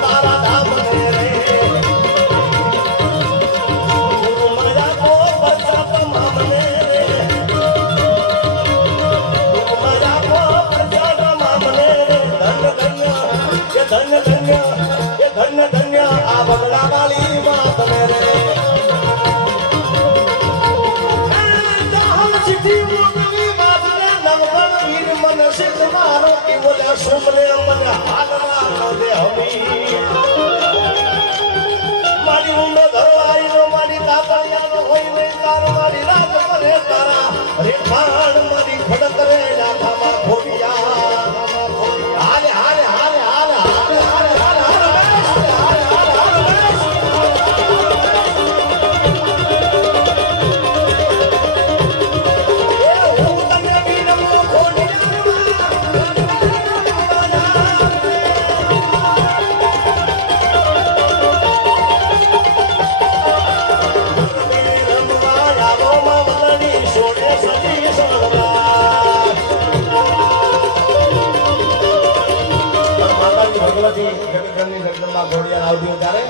તારા ધામ રે ગુરુ માયા કો પ્રજાપ મામને રે ગુરુ માયા કો પ્રજાપ મામને રે ધન ધન્ય એ ધન્ય ધન્ય આ બગડા વાળી વાત રે સુમલે મને હાલના દે હમી મારી ઊંડો ધરવાઈ નો મારી તાતણિયાનો હોય ને તાર મારી રાત કરે તારા રેખાણ મારી ખડક રે લાખામાં ખોડિયા હાલે હાલે હાલે હાલે હાલે હાલે હાલે ભગવતી ઘણી ઘરની જગદંબા ઘોડિયા આવતી ત્યારે